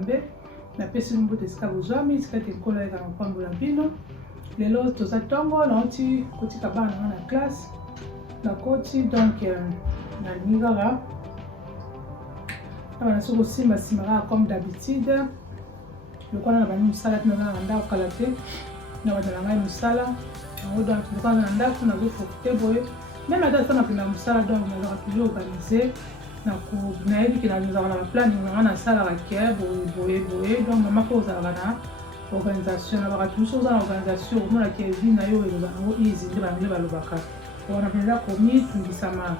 Nzambe na pesi mbote esika bozwami esika te kola eka na pambola bino lelo toza tongo na oti kotika bana na classe na koti donc na ningara na soko simba comme d'habitude le quoi na bani musala tena na ndako kala te na badala ngai musala na donc le quoi na ndako na zo fokte boye même à ça na pena musala donc na za toujours organiser na ko na yebi que na za na plan na sala ka ke boye donc mama ko za na organisation na ba toujours za organisation mo la ke vi na yo elo ba ngo easy de ba ngile ba lobaka on a pena commis ndisama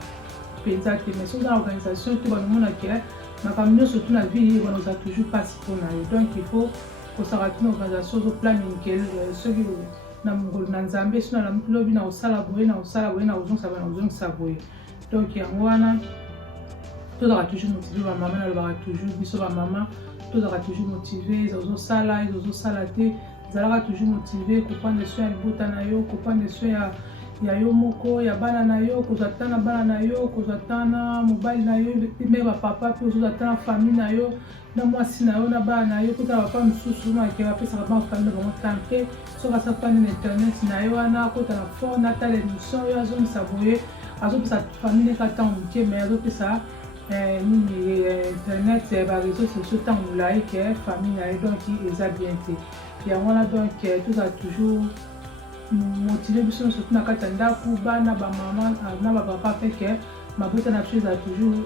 penza te mais sur organisation tout ba mo na ke ma famille surtout la vie on nous a toujours pas si pour donc il faut que ça rate une organisation au planning quel ce qui na mongolo na nzambe sina na mlobi na osala boye na ozon ça boye donc yangwana tout aura toujours motivé ma maman elle aura toujours biso ba maman tout aura toujours motivé ils sala te zalaka toujours motivé ko prendre soin ya bota na yo ko prendre soin ya yo moko ya bana na yo kozatana bana na yo kozatana mobile na yo me ba papa pe kozatana famille na yo na mwasi na yo na bana na yo kota papa msusu na ke pesa ba famille ba motanke so ka sa pani internet na yo na kota na phone na tele émission yo azo saboye azo pesa famille ka tant ke mais azo pesa ni internet ba réseaux sociaux tant like famille na yo donc ils a bien été et on a donc tout a toujours motivé biso surtout na kati ndako bana ba mama na ba papa peke mabota na chose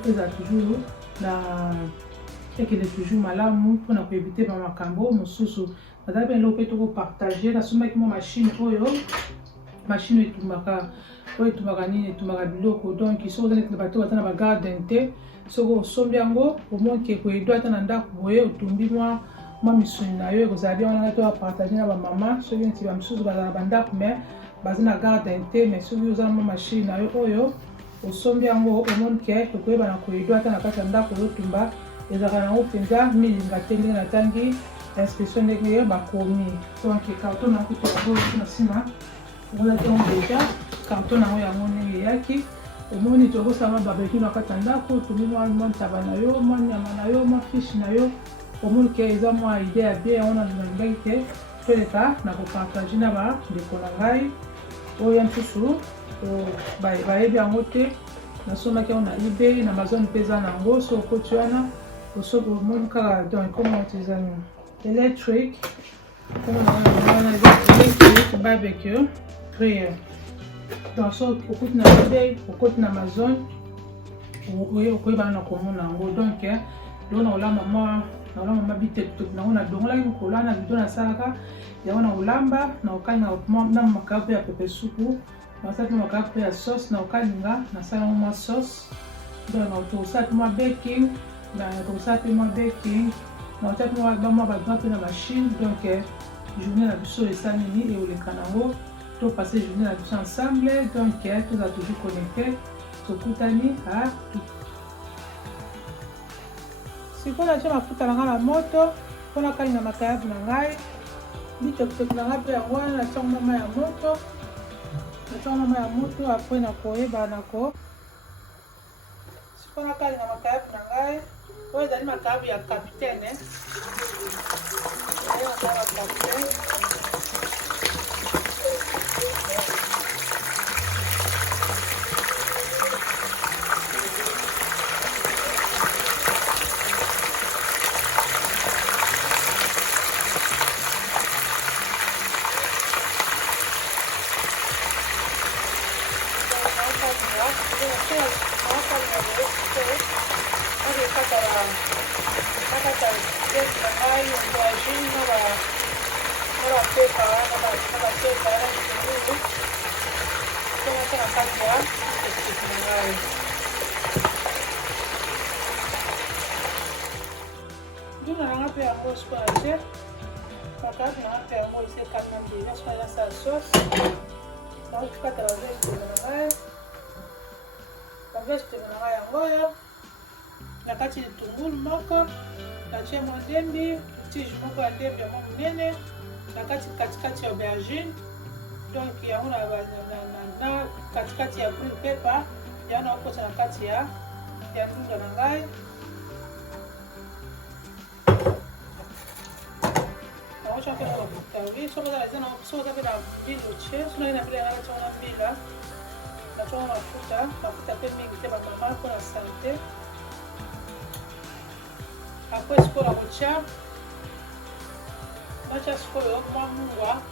eza toujours na eke de toujours malamu pour na ko éviter ba makambo mosusu bazali bien lope to ko partager na soma ki mo machine etumbaka nini etumbaka biloko donc iso ozali na bato batana ba gardente soko osombi yango omonke ko edo ata na ndako boye otumbi moi misuni na yo ekozala wana to partager na ba mama soki nti ba misusu bazala bandako mais bazina gardente mais soki oza mo machine na yo oyo osombi yango omoni ke okoyeba na koyedo ata na kati ya ndako oyotumba ezalaka nango mpenza milinga te ndenge na tangi inspection ndenge bakomi donc carton na kutu yango na nsima okoza te yango deja carton nango yango ndenge eyaki omoni tokosala babeki na kati ya ndako otumbi mwa ntaba na yo mwa nyama na yo mwa fiche na yo omoni ke eza mwa idée ya bien yango na nalingaki te toleka na kopartage na bandeko na ngai oyo msusu bayebi yango te nasomaki yango na ebay na amazon mpe eza nango so okoti wana omoni kaka donc comment utiliser electric wana eza electric barbecue grill donc so okoti na ebay okoti na amazon okoyebana na komona yango donc lelo na olamba mwa biteke nango na dongolaki mokolo wana video nasalaka yango na olamba na okani na makabo ya pepe supu nasala mpe makabo ya sauce na okalinga nasala yango mwa sauce donc tokosala mpe mwa baking tokosala mpe mwa baking na otala mpe mwa badwa mpe na machine donc journée na biso esala nini eoleka nango topase journée na biso ensemble donc toza toujours connecté tokutani à tout. Sikoyo natia mafuta na ngai na moto mpona kalinga makayabu na ngai bitokitoki na ngai mpe yango wana natiango mama ya moto apres na koyeba nako sikoyo nakalinga makayabu na ngai oyo ezali makayabu ya capitaine nakati litungulu moko natie mwa ndembi tige moko ya ndembi ya mwa monene nakati katikati ya aubergine donc yango na katikati ya blue pepper yango naokota na kati ya ndunda na ngai naotia mpe na mafuta oui soki oza mpe na mbila otie soki na mbila yango atiango na mbila natiango mafuta mpe mingi te bakanga mpona sante apres sikoyo nakotia natia sikoyo mwa mungwa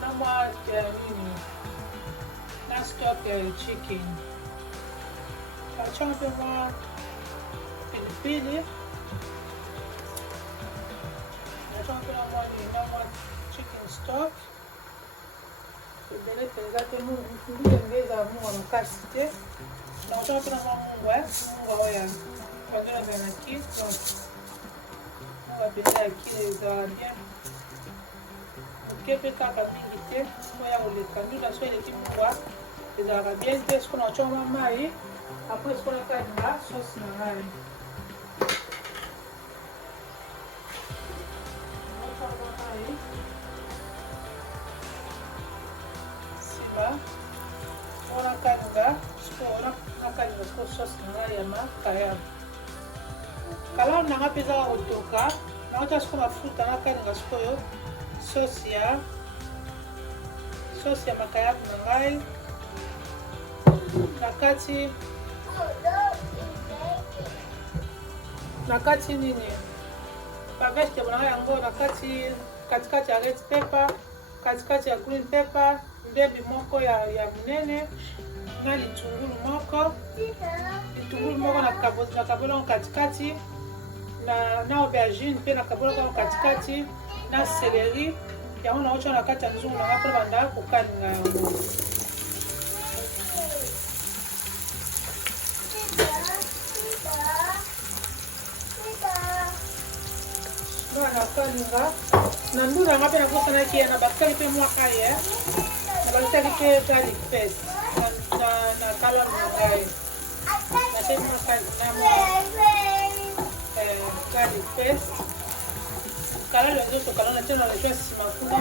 na mwa nini na stock chicken natiango mpe mwa pilipili natiango mpe na mwa chicken stock ebele mpenza te ndenge ezala mungwa makasi te natiango mpe na mwa mungwa oyo pendant la banaki donc on va péter à qui les a bien ok pe kaka mingi te oya koleka ndunda so eleki mungwa ezalaka bien te soki na otya mwa mai apres soki nakalinga sauce na ngai nsima oyo nakalinga sikoyo sauce na ngai ya makaya kalamu nanga mpe ezaka kotoka nakotia sikoyo mafuta nakalinga sikoyo sauce ya makayabu na ngai nakati nini bavegetable na ngai yango nakati katikati ya red pepper katikati ya green pepper mbebi moko ya munene na litungulu moko nakabolango katikati na aubergine mpe nakabolango katikati na celery yango naotia na kati ya nzungu nanga mpona banda kokalinga yango nakalinga na ndunda yanga mpe nakosanaki ye na bakali mpe mwa aye na bakitaki mpe garlic paste na kalamu na ngai nase mwa garlic paste kalalo nzoso kalalo natia na lejo ya nsima kuna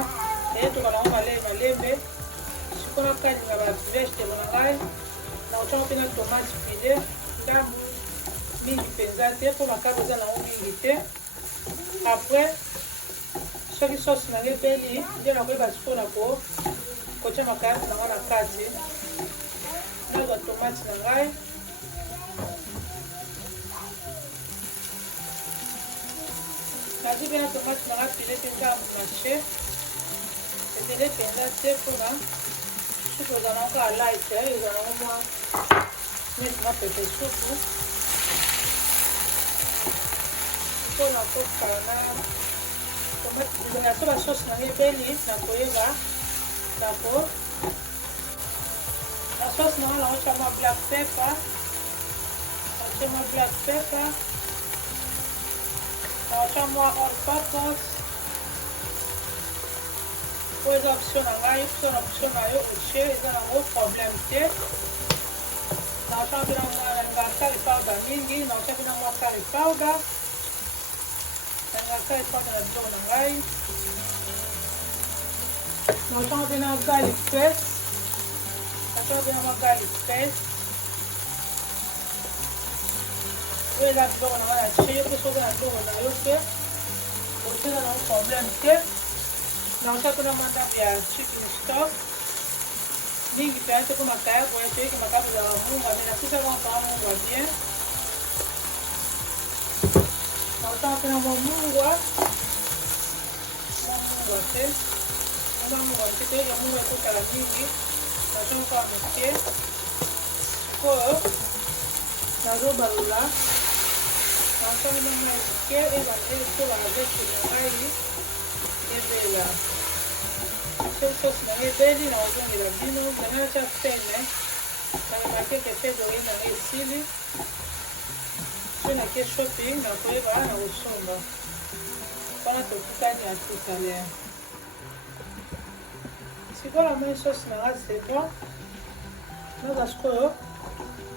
eyetoka nango malembe siko nakalinga bavegetable na ngai naotiango mpe na tomate pile ndambu mingi mpenza te mpo makabu eza nango mingi te apres soki sauce nango ebeli nde nakoyeba sikoyo na kotia makayabu nango na kati nazwa tomate na ngai nazwi mpe na tomate na ngai pile mpenza ya mache ebele mpenza te mpona supu eza nango ka light eza nango mwa neti mwa pepe supu mpona kokala na tomate ezala so basauce nango ebeli nakoyeba nako na sauce nango naotia mwa black pepper naotia mwa black pepper naotia mwa all purpose oyo eza option na ngai so na option na yo otie eza nango problème te naotia mpe na mwa curry powder mingi naotia mpe na mwa curry powder curry powder na biloko na ngai naotia mpe na garlic paste naotia mpe na mwa garlic paste oyo eza biloko na ngai natie yo mpe soki na biloko na yo mpe otieza nango problème te naotia mpe na mwa ndambo ya chicken stock mingi mpenza te mpo makayabu ya toyeke makayabu ezala mungwa me nasisa mwa mungwa bien naotia mpe na mwa mungwa te mungwa te toyeke mungwa ekokala mingi naotia mpe ya moke sikoyo nazobalula naotia mpe na mwa moke ebandeli mpo bavegetable na ngai ebela soki sauce nango ebeli nakozongela bino nanga natia pene naremakeke mpe boye nango esili so nake shopping nakoyeba na kosomba mpona tokutani ya totalere sikoyo na moi sauce nanga c'est bon naza sikoyo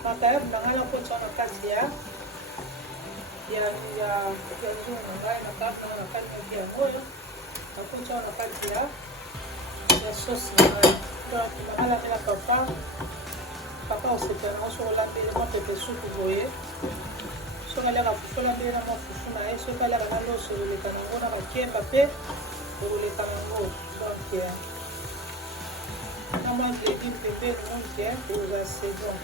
makayabu nanga nakotia na kati ya nzungu na ngai makayabu nanga na kati ya yangoyo nakotia na kati ya sauce na ngai mpona alambela papa osepela nango soki olambeli mwa pepe supu boye soki aliaka fufu olambeli na mwa fufu na ye soki aliaka na loso oleka nango na bakemba mpe ekoleka nango. Donc na mwa légume pembeni monke eza c'est bon.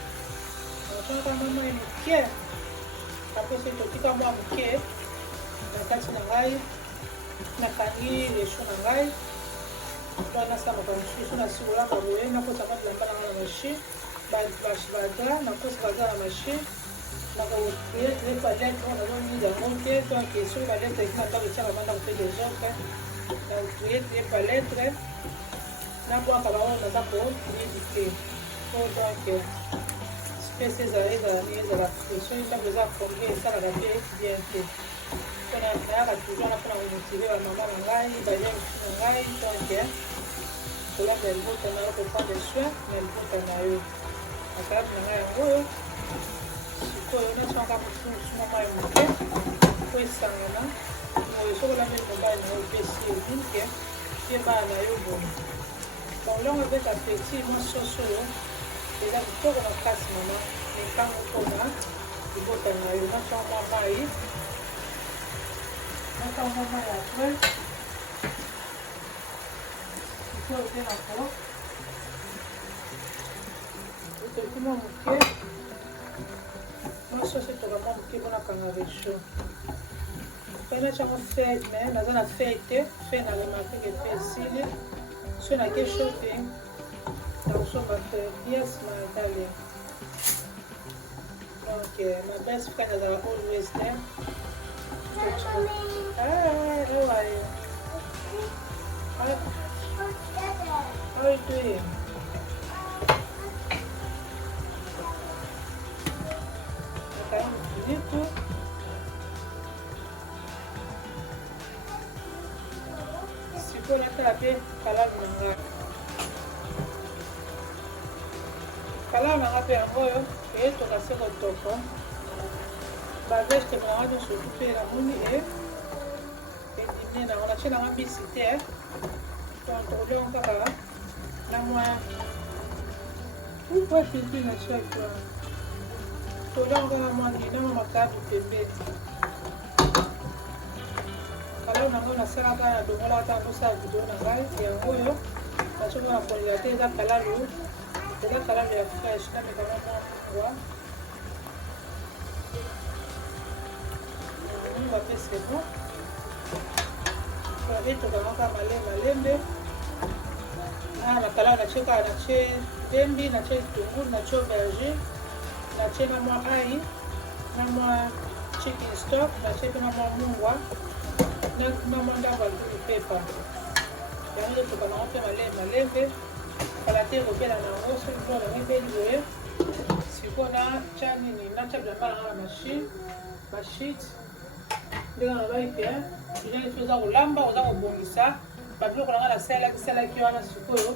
Natonaka mwa mai moke apres soki totika mwa moke na kati na ngai nakangi lesho na ngai to nasambaka mosusu nasikolanga boye nakosa mwa bilamba na ngai na machine badra nakosa badra na machine nakokeye palette oyo nazomide yango te donc soki palette eki na ndako etiaka bandako mpe desope nakeye palette nabwaka bango naza koyedike po donc espèce ezala soki ndako eza kombe esalaka mpe bien te mpona nayaka toujours mpona komotive bamama na ngai baye mosu na ngai donc kolamba ya libota na yo koprendre soin na libota na yo akalabu na ngai yango oyo sikoyo natiaka mosusu mwa mai moke po esangana oyo soki olambeli mobali na yo opesi evinke mpe bana na yo boye bonlongo avec appétit mwa soso oyo eza kitoko makasi mama ekango mpona libota na yo natiaka mwa mai apres sikoyo te nako otoki mwa moke mwa soso etoka mwa moke mpona kanga resho mpe natiango feuille me naza na feuille te feuille na remarkeke fe esili so nake shopping nakusomba feuille pièce maitalia donc ma best friend azala always there. How are you? How are you doing? Okay, bonito. Siko natala pe kalamu na ngai. Kalamu na ngai pe yango oyo eyetoka se kotoko. Baveste mwana nyonso mpe namoni edine nango natie nango mbisi te donc olongo kaka na mwa po filtri na chaque tolongo kaka mwa nini na mwa makabu pembeni kalamu nango nasalaka na dongolaka ta ndosala video na ngai yango oyo nasoka na kolela te eza kalamu ya fresh namekama mwa bape c'est bon etokangaka malembe nakala natie kaka natie dembi natie litungulu natie aubergine natie na mwa ai na mwa chicken stock natie mpe na mwa mungwa na mwa ndako ya pepa yango etoka nango mpe malembe kala te ekopela nango soki mpo nango epeli boye sikoyo natia nini natia bilamba nanga na mashite ndenge na bai te bilenge so oza kolamba oza kobongisa babiloko nanga nasalaki wana sikoyo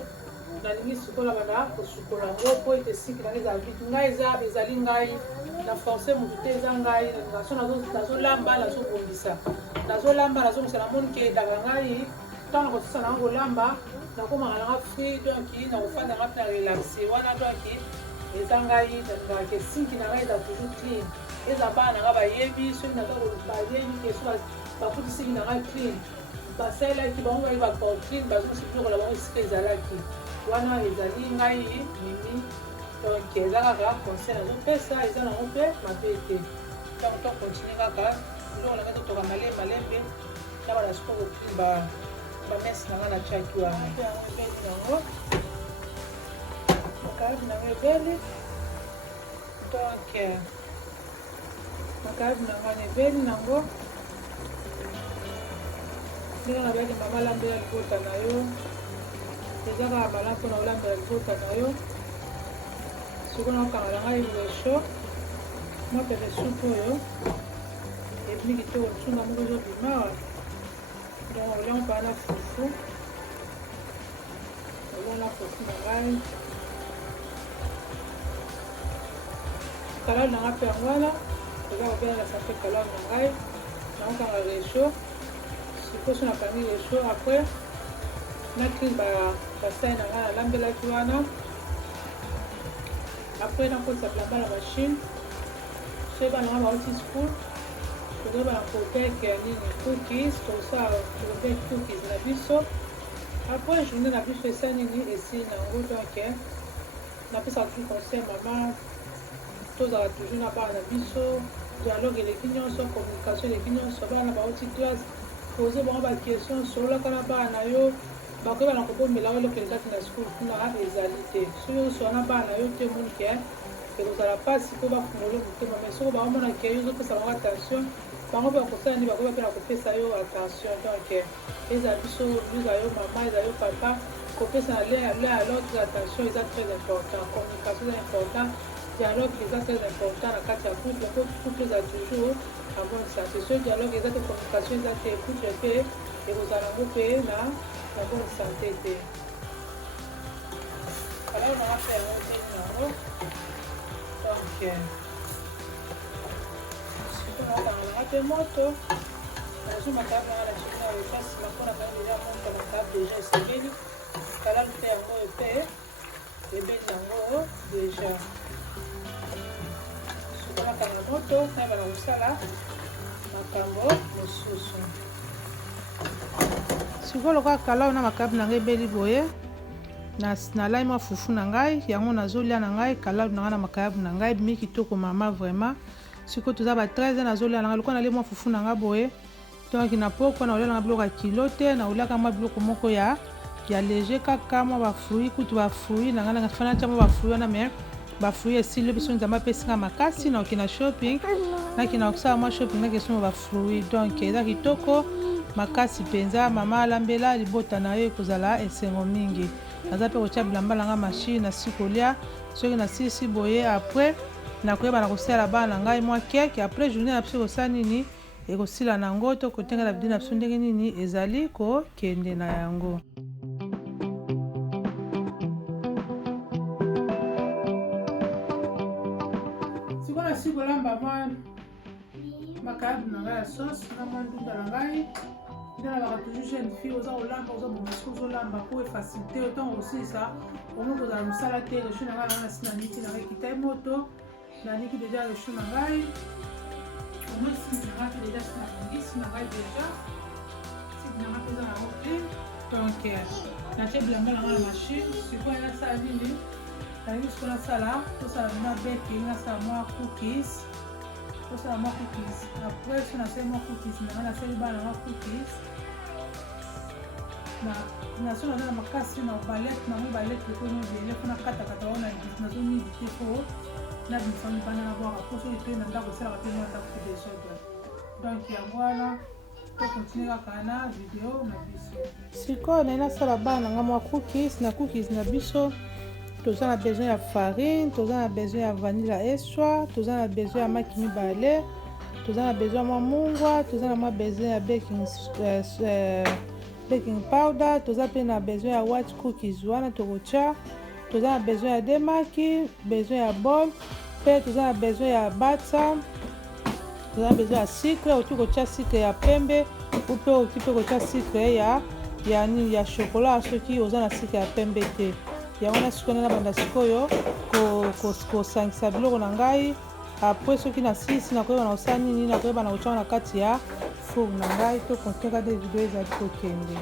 nalingi sikoyo nabanda kosukola yango mpo ete siki nanga ezala vite ngai ezali ngai na force motu te eza ngai naso nazolamba nazobongisa nazobongisa namoni ke edaka ngai ntango nakosisa nanga kolamba nakomaka nanga free donc nakofanda nanga mpe na relaxe wana donc eza ngai nalingaka esinki na ngai eza toujours clean eza bana nanga bayebi soki naza bayebi ke so bakutisiki na ngai clean basalelaki bango bayebaka clean bazongisi biloko na bango esika ezalaki wana ezali ngai mimi donc eza kaka conseil nazopesa eza nango mpe mabe te ntango tokontinue kaka biloko nanga totoka malembe na bana sikoyo clean bamesi nanga na tiaki wana mpe yango ebeli nango makarabi nango ebeli donc makarabi nango wana ebeli nango ndenge na beli mama lambela libota na yo eza kaka malamu mpona kolambela libota na yo sikoyo nakokanga na ngai lesho mwa pepe supu oyo ebimi kitoko nsuna moko ezobimawa donc olongo mpaa na fufu olona fufu na ngai kalamu na ngai mpe yango wana eza kobela na sape kalamu na ngai nakokanga resho sikoyo so nakangi resho apres nakline basai na ngai nalambelaki wana apres nakotisa bilamba na machine so ebana ngai bauti school toza bana kobeke ya nini cookies tosala tobeke cookies na biso après journée na biso esa nini esili nango donc napesaka toujours conseil mama tozala toujours na bana na biso dialogue eleki nyonso communication eleki nyonso bana bauti classe pose bango baquestion sololaka na bana na yo bakoyeba na kobomela yo eloko elekaki na school kuna ezali te soki osola na bana na yo te moni ke ekozala mpasi mpo bafungole motema mai soki baomona ke yo ozopesa bango attention bango mpe bakosala nini bakoyeba mpe na kopesa yo attention donc ezala biso biza yo mama eza yo papa kopesa na l'un à l'autre attention eza très important communication eza important dialogue eza très important na kati ya couple po couple eza toujours en bonne santé so dialogue eza te communication eza te couple mpe ekozala yango mpe na bonne santé te alors nanga mpe yango te yango donc naokanga mpe moto nazwi makabe nanga na china oza nsima mpona kanga deja moto makabe deja esengeli kalamu mpe yango mpe ebeni yango deja sokolakanga moto nayeba na kosala makambo mosusu sikoyo lokola kala na makabe na ngai ebeli boye nalai mwa fufu na ngai yango nazolia na ngai kala na ngai na makabe na ngai ebimi kitoko mama vraiment sikoyo toza ba 13 nazolia na ngai lokola nalie mwa fufu na ngai boye donc na poko na olia na ngai biloko ya kilo te na oliaka mwa biloko moko ya léger kaka mwa bafruit kutu bafruit na ngai nafana tia mwa bafruit wana mais bafruit esili biso nzambe apesinga makasi na okina shopping nakina kosala mwa shopping nakesoma bafruit donc eza kitoko makasi mpenza mama alambela libota na yo ekozala esengo mingi naza mpe kotia bilamba na nga machine nasi kolia soki nasilisi boye après nakoyeba na kosala bana na ngai mwa keke après journée na biso kosala nini ekosila nango to kotenga na bidi na biso ndenge nini ezali kokende na yango sikoyo nasi kolamba mwa makayabu na ngai ya sauce na mwa ndunda na ngai nalabaka toujours jeune fille oza kolamba oza bomisi ozolamba po efacilité otango osilisa omo kozala mosala te rechu na ngai nanga nasi naniki na ngai kitai moto naniki deja rechu na ngai omo sisi na ngai mpe deja si nabongisi na ngai deja sisi na ngai mpe eza nango te donc natie bilamba na ngai na machine sikoyo nasala nini nalingi sikoyo nasala tosala na baking nasala mwa cookies tosala mwa cookies après so nasali mwa cookies na ngai nasali bana mwa cookies naso naza na makasi na balete nango balete ekono ebele mpo nakatakata wana nazomidi te po nabimisa libanda na bwaka po soki te na ndako esalaka mpe mwa ndako desordre donc yango wana tokontinue kaka na video na biso sikoyo naye nasala bana na nga mwa cookies na cookies na biso toza na besoin ya farine toza na besoin ya vanille eswa toza na besoin ya maki mibale toza na besoin ya mwa mungwa toza na mwa besoin ya baking powder toza mpe na besoin ya white cookies wana tokotia toza na besoin ya demaki besoin ya bol mpe toza na besoin ya bata toza na besoin ya sucre oki kotia sucre ya pembe upe oki mpe kotia sucre ya chokolat soki oza na sucre ya pembe te yango na sikoyo na banda sikoyo kosangisa biloko na ngai apres soki nasilisi nakoyeba na kosala nini nakoyeba na kotianga na kati ya four na ngai to konteka de video ezali kokende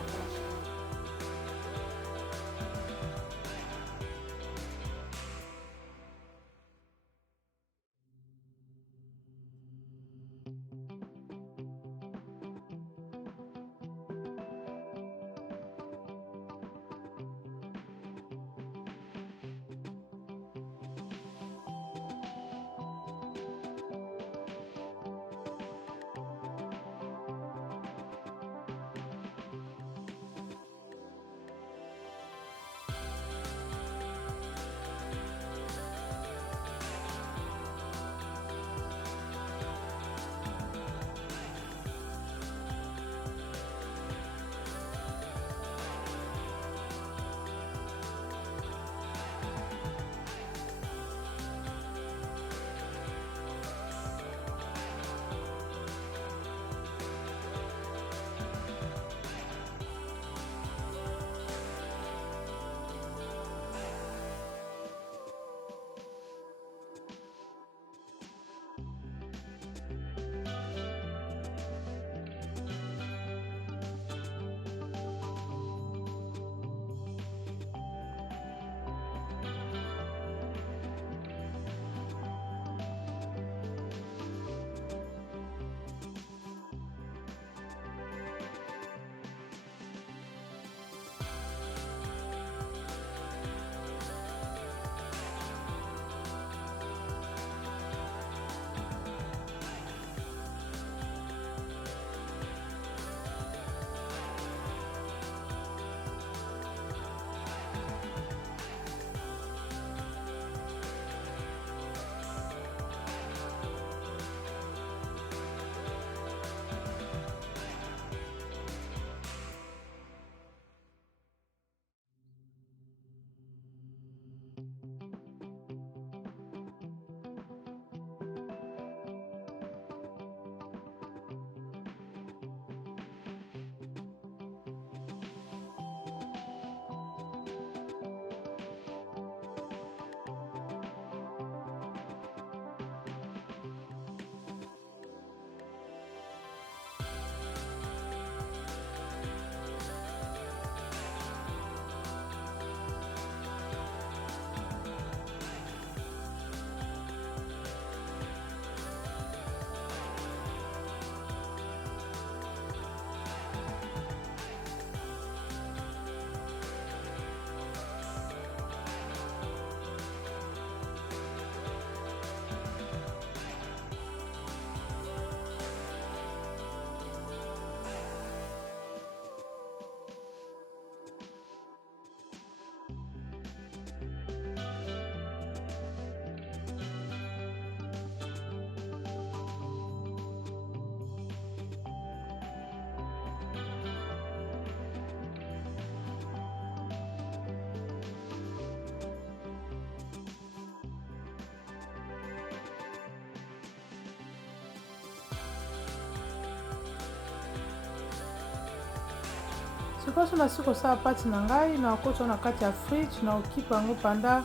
sikoyo so nasi kosala pati na ngai nakota na kati ya fridge na okipa yango pendant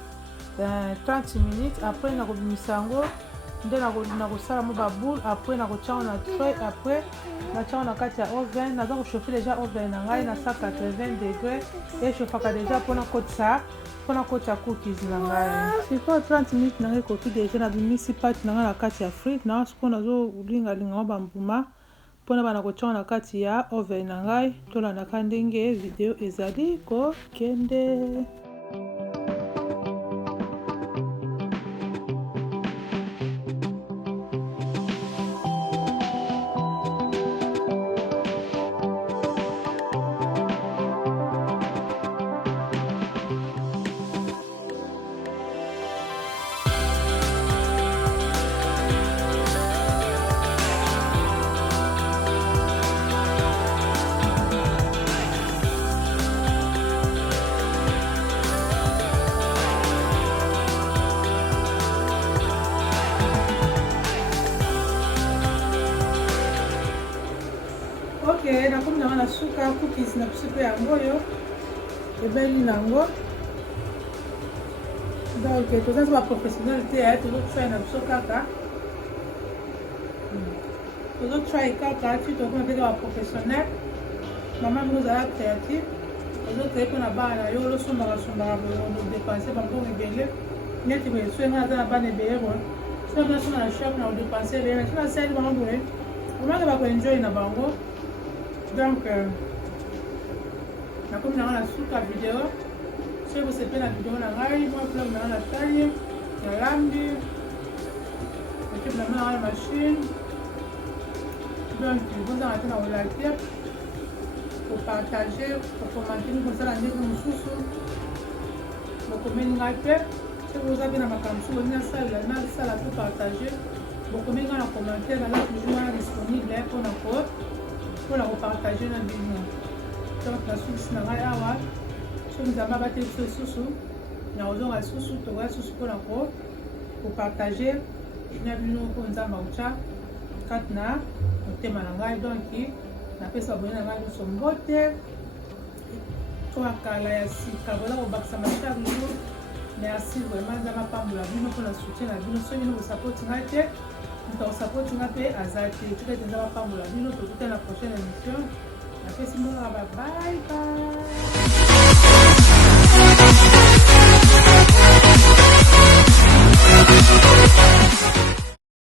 30 minutes. Après nakobimisa yango nde nakosala mo baboule. Après nakotia yango na tray. Après natia yango na kati ya oven. naza kochauffe déjà oven na ngai na 180 degré echauffaka déjà mpona kotisa cookies na ngai. sikoyo 30 minutes na ngai ekoki déjà nabimisi pati na ngai na kati ya fridge na sikoyo nazolingalinga ngo bambuma mpona bana kotia na kati ya oven na ngai. tolandaka ndenge video ezali kokende. Ok, nakomi nanga na suka cookies na biso mpe yango oyo ebeli nango. Donc toza so baprofessionnel te tozotry na biso kaka tozotry kaka ti tokona teka baprofessionnel. mama moko ozala créative ozokeye mpona bana na yo olosombaka odepense bambongo ebele neti boye so enga aza na bana ebele boye so nasonga na shop na odepense ebele so nasali bango boye omake bakoenjoy na bango. Donc nakomi nanga na suka video soki bosepe na video na ngai mwa vlog nanga na tali nalambi ekipe na nanga na machine. Donc bozanga te na kolake kopartage kokomanteni kosala ndenge mosusu bokomeli ngai mpe soki boza pe na makambo soki olingi nasala po partage bokomeli ngai na commentaire nala toujours wana disponible mpona kopartage na bino. Donc nasukisi na ngai awa soki nzambe abate biso lisusu na kozonga lisusu tokoya lisusu mpona kopartage na bino mpo nzambe autya kati na motema na ngai. Donc napesa baboni na ngai nyonso mbote to bakala ya sika boza kobakisa mashak jour. Merci vraiment nzambe apambola bino mpona soutien na bino. soki bino kosapoti ngai te moto akosapoti nga mpe aza te tika ete nzambe apambola bino. tokuta na prochaine émission napesi mbongo bye bye.